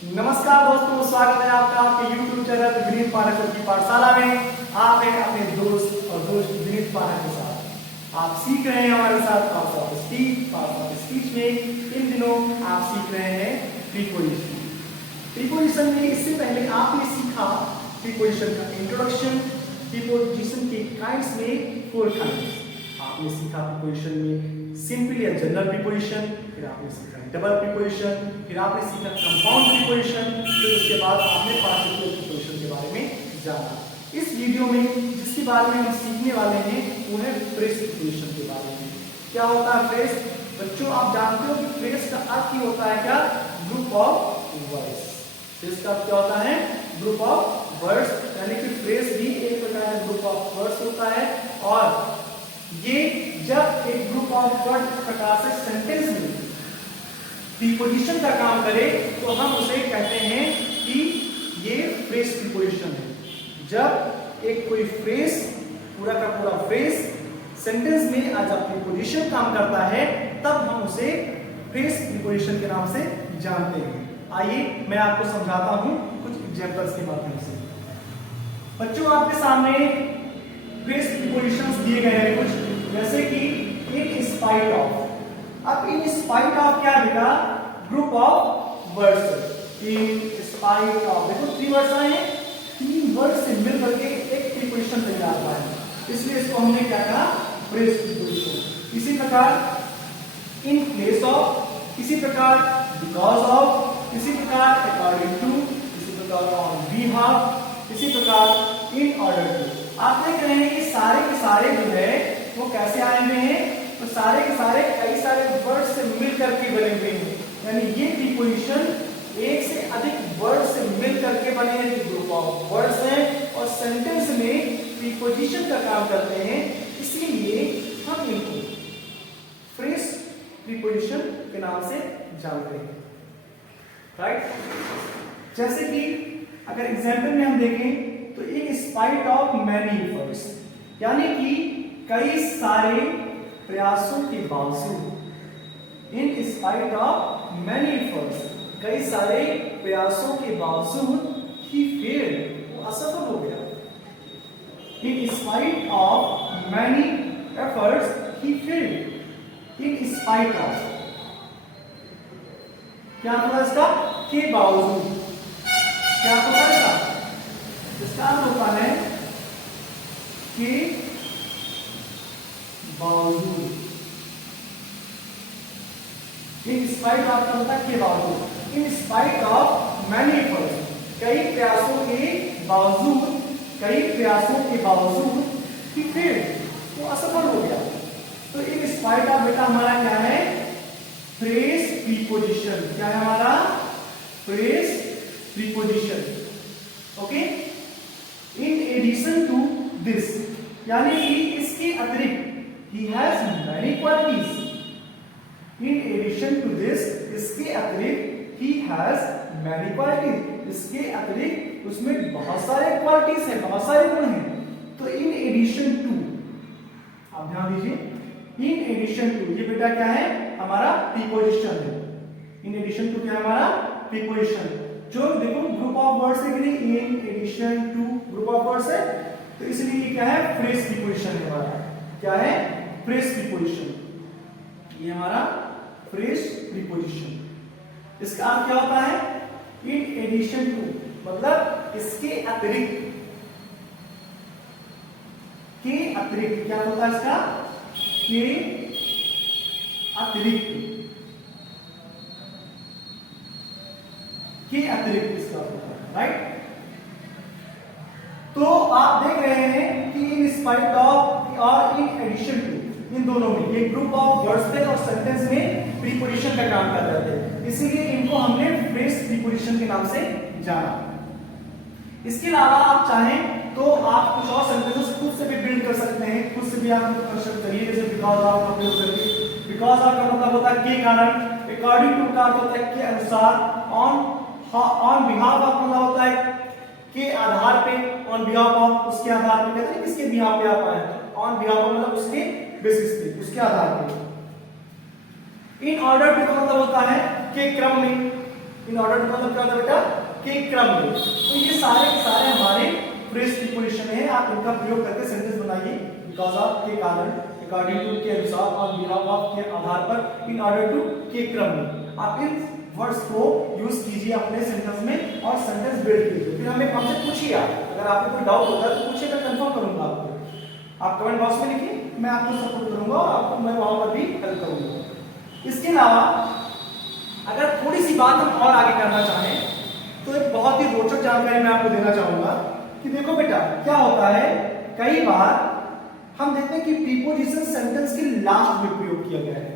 नमस्कार दोस्तों, स्वागत है आपका आपके YouTube चैनल विनीत पाठक की पाठशाला में। आप हैं अपने दोस्त और दोस्त विनीत पाठक के साथ। आप सीख रहे हैं हमारे साथ parts of speech. Parts of speech में इन दिनों आप सीख रहे हैं प्रीपोजिशन। प्रीपोजिशन में इससे पहले आपने सीखा प्रीपोजिशन का इंट्रोडक्शन। प्रीपोजिशन के काइंड्स में 4 काइंड्स आपने सीखा। प्रीपोजिशन में सिंपल या जनरल प्रीपोजिशन, फिर आपने सीखा डबल प्रीपोजिशन, फिर आपने सीखा कंपाउंड प्रीपोजिशन, फिर उसके बाद आपने पार्टिकुलर प्रीपोजिशन के बारे में जाना। इस वीडियो में जिसके बारे में हम सीखने वाले हैं वो है फ्रेज प्रीपोजिशन के बारे में। क्या होता है फ्रेज? बच्चों आप जानते हो कि फ्रेज का अर्थ ही होता है क्या? Group of words. फ्रेज का अर्थ क्या होता है? ग्रुप ऑफ वर्ड्स, यानी कि फ्रेज भी एक प्रकार का ग्रुप ऑफ वर्ड्स होता है। और ये जब एक ग्रुप ऑफ वर्ड प्रकार से सेंटेंस में प्रीपोजिशन का काम करे तो हम उसे कहते हैं कि ये फ्रेज प्रीपोजिशन है। जब एक कोई फ्रेज पूरा का पूरा फ्रेज सेंटेंस में जब प्रीपोजिशन काम करता है तब हम उसे फ्रेज प्रीपोजिशन के नाम से जानते हैं। आइए मैं आपको समझाता हूं कुछ एग्जांपल्स के माध्यम से। बच्चों आपके सामने फ्रेज प्रीपोजिशंस दिए गए हैं कुछ, जैसे कि इन स्पाइट ऑफ। अब इन स्पाइट ऑफ क्या बेटा? Group of words. In spite of, देखो 3 वर्ड्स आए हैं, 3 वर्ड से मिलकर के एक प्रीपोजिशन तैयार हुआ है, इसलिए इसको हमने क्या कहा? Phrase preposition. इसी प्रकार इन प्लेस ऑफ, इसी प्रकार बिकॉज ऑफ, इसी प्रकार अकॉर्डिंग टू, इसी प्रकार ऑन बिहाफ, इसी प्रकार इन ऑर्डर टू। आप देख रहे हैं कि सारे के सारे जो है वो कैसे आए हुए हैं? तो सारे के सारे कई सारे वर्ड से मिलकर के बने हुए हैं, यानी ये प्रीपोजिशन एक से अधिक वर्ड से मिलकर के बने हैं, ग्रुप ऑफ वर्ड्स हैं और सेंटेंस में प्रीपोजिशन का काम करते हैं, इसीलिए हम इनको फ्रेज प्रीपोजिशन के नाम से जानते हैं। राइट? जैसे कि अगर एग्जाम्पल में हम देखें तो in spite of many efforts, यानी कि कई सारे प्रयासों के बावजूद, in spite of many efforts, कई सारे प्रयासों के बावजूद ही फेल्ड, वो असफल हो गया। In spite of many efforts he failed. In spite of क्या होता है इसका? के बावजूद। क्या होता है इसका? इसका अर्थ होता है कि बावजूद। इन स्पाइट ऑफ होता है के बावजूद। In spite of many efforts, कई प्रयासों के बावजूद, कई प्रयासों के बावजूद कि फिर वो असफल हो गया। तो इन स्पाइट ऑफ बेटा हमारा क्या है? Phrase preposition. क्या है हमारा? Phrase preposition. Okay? In addition to this, यानी कि इसके अतिरिक्त he has many qualities. In addition to this, इसके अतिरिक्त he has many qualities. इसके अतिरिक्त उसमें बहुत सारे क्वालिटीज हैं, बहुत सारे गुण हैं। तो in addition to, आप ध्यान दीजिए, in addition to ये बेटा क्या है? हमारा प्रीपोजिशन है। in addition to क्या है हमारा? प्रीपोजिशन। जो देखो ग्रुप ऑफ वर्ड्स है कि नहीं, in addition to group of words है, तो इसलिए क्या है? फ्रेज प्रीपोजिशन है हमारा। क्या है? Phrase preposition. ये हमारा फ्रेज प्रीपोजिशन। इसका अर्थ क्या होता है? इन एडिशन टू, मतलब इसके अतिरिक्त। के अतिरिक्त क्या होता है इसका? के अतिरिक्त, के अतिरिक्त इसका होता है। राइट? तो आप देख रहे हैं कि इन स्पाइट ऑफ और इन एडिशन टू, इन दोनों में ये ग्रुप ऑफ वर्ड्स थे और सेंटेंस में प्रीपोजिशन का काम कर रहे थे, इसीलिए इनको हमने फ्रेज प्रीपोजिशन के नाम से जाना। इसके अलावा आप चाहें तो आप कुछ और सेंटेंसेस खुद से भी बिल्ड कर सकते हैं, खुद से भी आप कंस्ट्रक्ट करिए। जैसे बिकॉज ऑफ का प्रयोग करके, बिकॉज ऑफ का मतलब होता है के कारण, अकॉर्डिंग टू का अर्थ होता है के अनुसार, ऑन बिहाफ ऑफ मतलब होता है के आधार पे, ऑन बिहाफ ऑफ उसके आधार पे, कहते हैं किसके बिहाफ पे आप आए, ऑन बिहाफ मतलब उसके बेसिस पे, उसके आधार पे। इन ऑर्डर टू का मतलब होता है के क्रम में, इन ऑर्डर टू मतलब क्या होता है बेटा, के क्रम में। तो ये सारे के सारे हमारे फ्रेज प्रीपोजिशन है, आप इनका प्रयोग करके सेंटेंस बनाइए। बिकॉज ऑफ के कारण, अकॉर्डिंग टू के अनुसार, और बिहाफ ऑफ के आधार पर, इन ऑर्डर टू के क्रम में आप इन वर्ड्स को यूज कीजिए अपने सेंटेंस में और सेंटेंस बिल्ड कीजिए। फिर हमें हमसे पूछिए, अगर आपको कोई डाउट होता है तो पूछिएगा, कंफर्म करूंगा आपको। आप कमेंट बॉक्स में लिखिए, मैं आपको सपोर्ट करूंगा और आपको मैं वहां पर भी हेल्प करूंगा। इसके अलावा अगर थोड़ी सी बात हम और आगे करना चाहें तो एक बहुत ही रोचक जानकारी मैं आपको देना चाहूंगा कि देखो बेटा क्या होता है, कई बार हम देखते हैं कि प्रीपोजिशन सेंटेंस के लास्ट में प्रयोग किया गया है।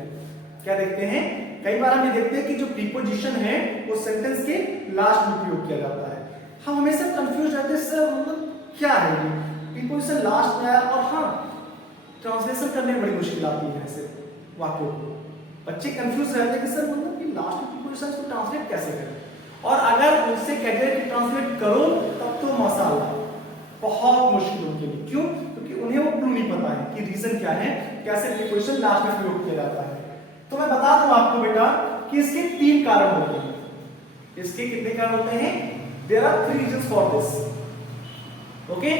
क्या देखते हैं, कई बार हम ये देखते हैं कि जो प्रीपोजिशन है वो सेंटेंस के लास्ट में प्रयोग किया जाता है। हम हमेशा कंफ्यूज रहते हैं, सर मतलब क्या है ये प्रीपोजिशन लास्ट में आया, और हाँ ट्रांसलेशन करने में बड़ी मुश्किल आती है ऐसे वाक्यों को। बच्चे कंफ्यूज रहते हैं कि सर मतलब कि लास्ट में प्रीपोजिशन को ट्रांसलेट कैसे करें, और अगर उनसे कहते हैं कि ट्रांसलेट करो तब तो मसाला बहुत मुश्किल उनके लिए। क्यों? क्योंकि उन्हें वो क्लू नहीं पता है कि रीजन क्या है, कैसे प्रीपोजिशन लास्ट में प्रयोग किया जाता है। तो मैं बता दूं आपको बेटा कि इसके 3 कारण होते हैं। इसके कितने कारण होते हैं? There are 3 reasons for this. Okay,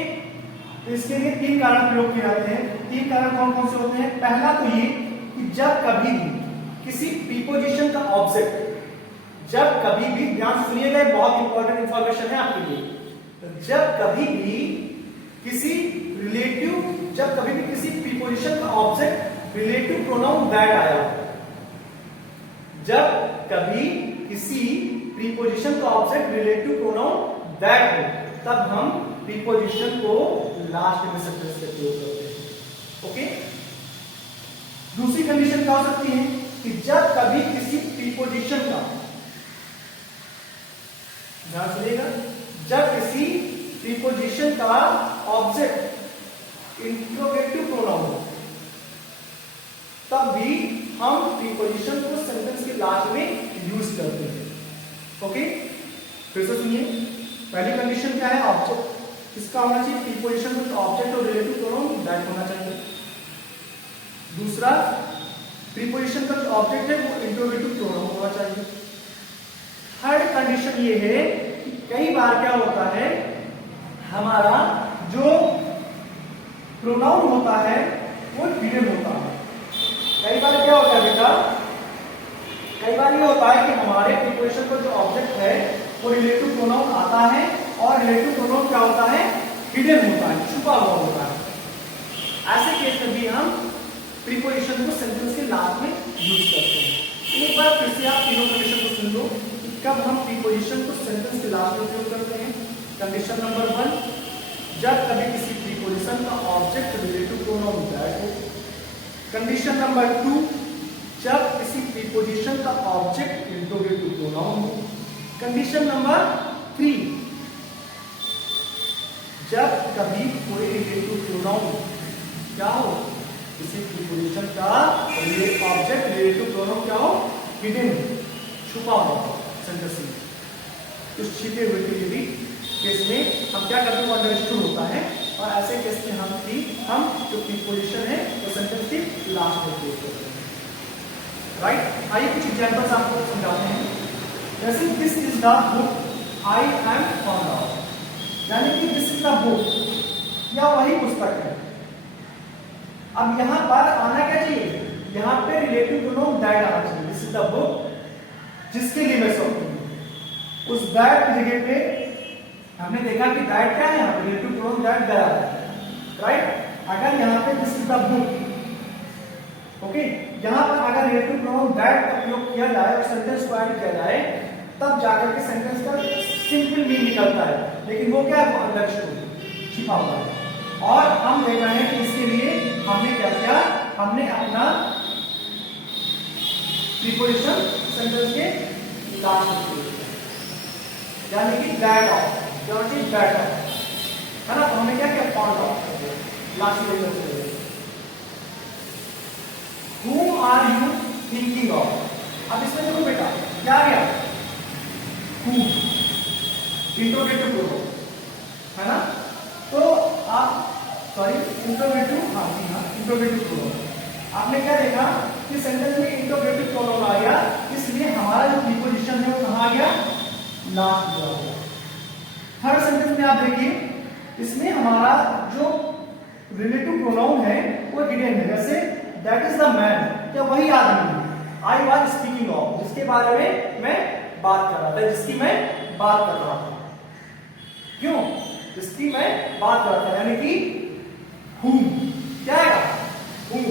तो इसके लिए 3 कारण प्रयोग किए जाते हैं। 3 कारण कौन कौन से होते हैं? पहला तो ये कि जब कभी भी किसी प्रीपोजिशन का ऑब्जेक्ट, जब कभी भी, ध्यान से सुनिएगा, बहुत इंपॉर्टेंट इंफॉर्मेशन है आपके लिए, जब कभी भी किसी रिलेटिव, जब कभी भी किसी प्रीपोजिशन का ऑब्जेक्ट रिलेटिव प्रोनाउन दैट आया, जब कभी किसी प्रीपोजिशन का ऑब्जेक्ट रिलेटिव प्रोनाउन दैट हो, तब हम प्रीपोजिशन को लास्ट में सेंटेंस में प्रयोग करते हैं। ओके, दूसरी कंडीशन क्या हो सकती है कि जब कभी किसी प्रीपोजिशन का, ध्यान सुनिएगा, जब किसी प्रीपोजिशन का ऑब्जेक्ट इंट्रोगेटिव प्रोनाउन हो, तब भी हम प्रीपोजिशन को सेंटेंस के लास्ट में यूज करते हैं। ओके, फिर से सुनिए, पहली कंडीशन क्या है? ऑब्जेक्ट किसका होना चाहिए? प्रीपोजिशन को ऑब्जेक्ट और रिलेटिव प्रोनाउन दैट होना चाहिए। दूसरा, प्रीपोजिशन का जो ऑब्जेक्ट है वो इंट्रोगेटिव प्रोनाउन होना चाहिए। थर्ड कंडीशन ये है कि कई बार क्या होता है, हमारा जो प्रोनाउन होता है वो हिडन होता है। कई बार क्या होता है बेटा, कई बार ये होता है कि हमारे प्रीपोजिशन का जो ऑब्जेक्ट है वो रिलेटिव प्रोनाउन आता है, और रिलेटिव प्रोनाउन क्या होता है? हिडन होता है, छुपा हुआ होता है। ऐसे केस में भी हम प्रीपोजिशन को सेंटेंस के लास्ट में यूज करते हैं। एक बार फिर से आप तीनों कंडीशन को सुन लो कि कब हम प्रीपोजिशन को सेंटेंस के लास्ट में प्रयोग करते हैं। कंडीशन नंबर 1, जब कभी किसी प्रीपोजिशन का ऑब्जेक्ट रिलेटिव प्रोनाउन दैट हो। कंडीशन नंबर 2, जब किसी प्रीपोजिशन का ऑब्जेक्ट इंट्रोगेटिव प्रोनाउन हो। कंडीशन नंबर 3, जब कभी कोई रिलेटिव प्रोनाउन क्या हो, किसी प्रीपोजिशन का ऑब्जेक्ट रिलेटिव प्रोनाउन क्या हो? हिडन, छुपा हो सेंटेंस में। तो छिपे हुए के लिए भी केस में हम क्या करते हैं? अंडरस्टूड होता है, और ऐसे केस में हम जो प्रीपोजिशन है वो सेंटेंस के लास्ट में प्रयोग करते हैं। राइट, आइए कुछ एग्जांपल्स आपको समझाते हैं। जैसे this is the book I am found out, यानी कि दिस इज द बुक, या वही पुस्तक है। अब यहां पर आना क्या चाहिए? यहां पे रिलेटिव प्रोनाउन दैट आना चाहिए। दिस इज द बुक, जिसके लिए मैं सोचती हूं, उस दैट की जगह पे हमने देखा कि दैट क्या है? यहाँ पे रिलेटिव प्रोनाउन दैट गया है। राइट, अगर यहाँ पे this is the book, okay, यहाँ पर अगर रिलेटिव प्रोनाउन दैट का प्रयोग किया जाए और सेंटेंस को ऐड किया जाए, तब जाकर के सेंटेंस का सिंपल मीन निकलता है। लेकिन वो क्या है? अंडरस्टूड, छिपा हुआ है। और हम देख रहे हैं कि इसके लिए हमने क्या किया? हमने अपना प्रीपोजिशन सेंटेंस के लास्ट में प्रयोग किया, यानी कि दैट ऑफ, दैट ऑफ, है ना? तो हमने क्या किया? फाउंड ऑफ लास्ट में। Whom are you thinking of? अब इसमें देखो बेटा क्या आ गया? Who, इंट्रोगेटिव प्रोनाउन, है ना? तो आप इंट्रोगेटिव, हाँ जी हाँ, इंट्रोगेटिव प्रोनाउन। आपने क्या देखा कि सेंटेंस में इंटरोगेटिव प्रोनाउन आ गया, इसलिए हमारा जो प्रीपोजिशन है वो कहां आ गया, लास्ट में आ गया। थर्ड सेंटेंस में आप देखिए, इसमें हमारा जो रिलेटिव प्रोनाउन है वो हिडन है, जैसे दैट इज द मैन, क्या वही आदमी है, आई वाज स्पीकिंग ऑफ, जिसके बारे में मैं बात कर रहा था, जिसकी मैं बात कर रहा था। क्यों? जिसकी मैं बात कर रहा था, यानी कि whom, क्या है whom,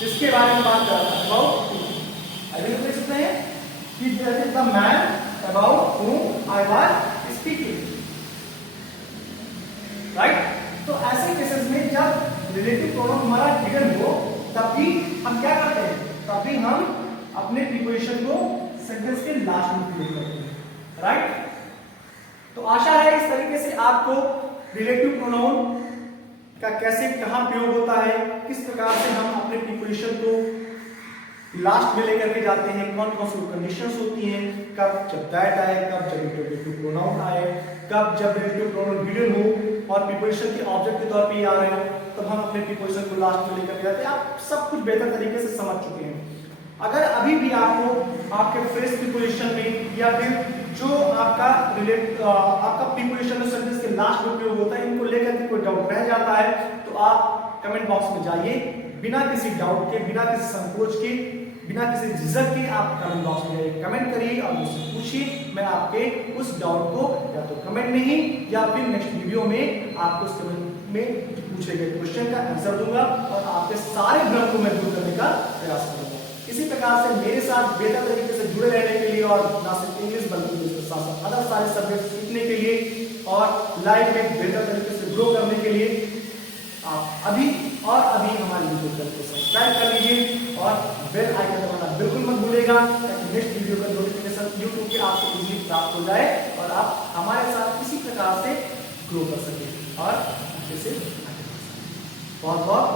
जिसके बारे में बात कर रहा था, about whom। अभी देख सकते हैं कि that is the man about whom I was speaking, right. तो ऐसे केसेस में जब रिलेटिव प्रोनाउन हमारा हिडन हो, तब भी हम क्या करते हैं, तब भी हम अपने प्रीपोजिशन को सेंटेंस के लास्ट में प्रयोग करते हैं, राइट। तो आशा है इस तरीके से आपको रिलेटिव प्रोनाउन का कैसे कहां प्रयोग होता है, किस प्रकार से हम अपने प्रीपोजिशन को लास्ट में लेकर के जाते हैं, कौन कौन सी कंडीशंस होती हैं, कब जब दैट आए, कब जब इंटरोगेटिव प्रोनाउन आए, कब जब रिलेटिव प्रोनाउन हिडन हो और प्रीपोजिशन के ऑब्जेक्ट के तौर पे आ रहे हैं, तब हम अपने प्रीपोजिशन को लास्ट में लेकर जाते हैं। आप सब कुछ बेहतर तरीके से समझ चुके हैं। अगर अभी भी आपको आपके फ्रेश प्रीपोजिशन में या फिर जो आपका प्रीपोजिशन में सेंटेंस के लास्ट में उपयोग होता है, इनको लेकर के कोई डाउट रह जाता है, तो आप कमेंट बॉक्स में जाइए, बिना किसी डाउट के, बिना किसी संकोच के, बिना किसी झिझक के आप कमेंट बॉक्स में जाइए, कमेंट करिए और मुझसे पूछिए। मैं आपके उस डाउट को या तो कमेंट में ही या फिर नेक्स्ट वीडियो में आपको उस कमेंट में पूछे गए क्वेश्चन का आंसर दूंगा और आपके सारे भ्रम को मैं दूर करने का प्रयास करूंगा। इसी प्रकार से मेरे साथ बेहतर तरीके से जुड़े रहने के लिए और ना सिर्फ इंग्लिश बल्कि उसके साथ साथ अदर सारे सब्जेक्ट सीखने के लिए और लाइफ में बेहतर तरीके से ग्रो करने के लिए आप अभी और अभी हमारे यूट्यूब चैनल को सब्सक्राइब कर लीजिए और बेल आइकन दबाना बिल्कुल मत भूलिएगा, ताकि नेक्स्ट वीडियो का नोटिफिकेशन यूट्यूब के आपको इजीली प्राप्त हो जाए और आप हमारे साथ किसी प्रकार से ग्रो कर सकें और अच्छे से। बहुत बहुत